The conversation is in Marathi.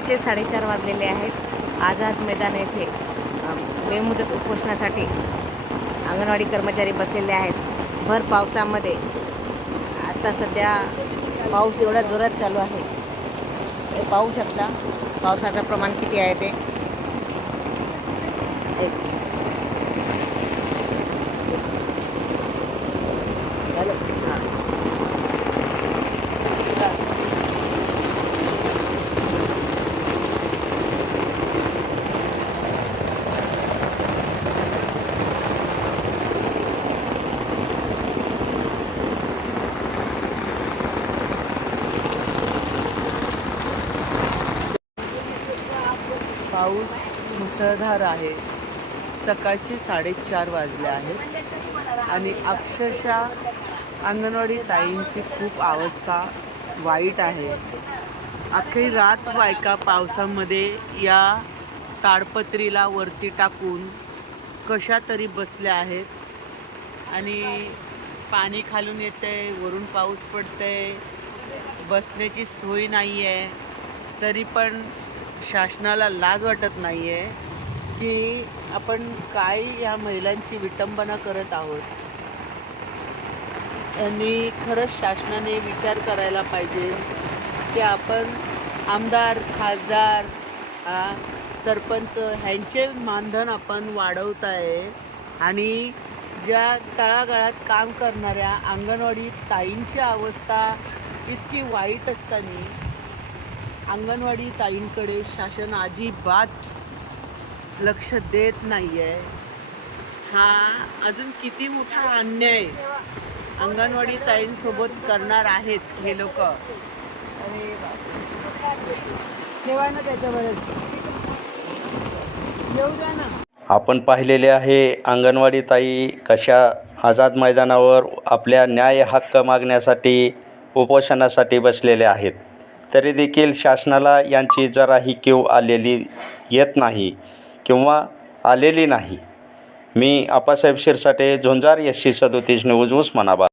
सकाळचे 4:30 वाजलेले आहेत। आझाद मैदान येथे बेमुदत उपोषणासाठी अंगणवाडी कर्मचारी बसलेले आहेत। भर पावसामध्ये आता सध्या पाऊस एवढा जोरात चालू आहे, हे पाहू शकता पावसाचं प्रमाण किती आहे ते। पाऊस मुसळधार आहे। सकाळचे 4:30 वाजले आहेत आणि अक्षरशः अंगणवाडी ताईंची खूप अवस्था वाईट आहे। अख्खी रात बायका पावसामध्ये या ताडपत्रीला वरती टाकून कशा तरी बसल्या आहेत आणि पाणी खालून येतंय, वरून पाऊस पडतंय, बसण्याची सोय नाही आहे। तरी पण शासनाला लाज वाटत नाही आहे की आपण काय या महिलांची विटंबना करत आहोत। आणि खरंच शासनाने विचार करायला पाहिजे की आपण आमदार, खासदार, सरपंच ह्यांचे मानधन आपण वाढवत आहे आणि ज्या तळागाळात काम करणाऱ्या अंगणवाडी ताईंची अवस्था इतकी वाईट असताना अंगणवाडी ताईंकडे शासन अजिबात लक्ष देत नाही आहे। हा अजून किती मोठा अन्याय अंगणवाडी ताईंसोबत करणार आहेत हे लोक। आणि ठेवा ना त्याच्यावर येऊ द्या ना। आपण पाहिलेले आहे अंगणवाडी ताई कशा आझाद मैदानावर आपल्या न्याय हक्क मागण्यासाठी उपोषणासाठी बसलेले आहेत, तरी देखील शासनाला यांची जराही कीव आलेली येत नाही किंवा आलेली नाही। मी आप्पासाहेब शिरसाटे, झुंजार SC 37 न्यूज, उस्मानाबाद।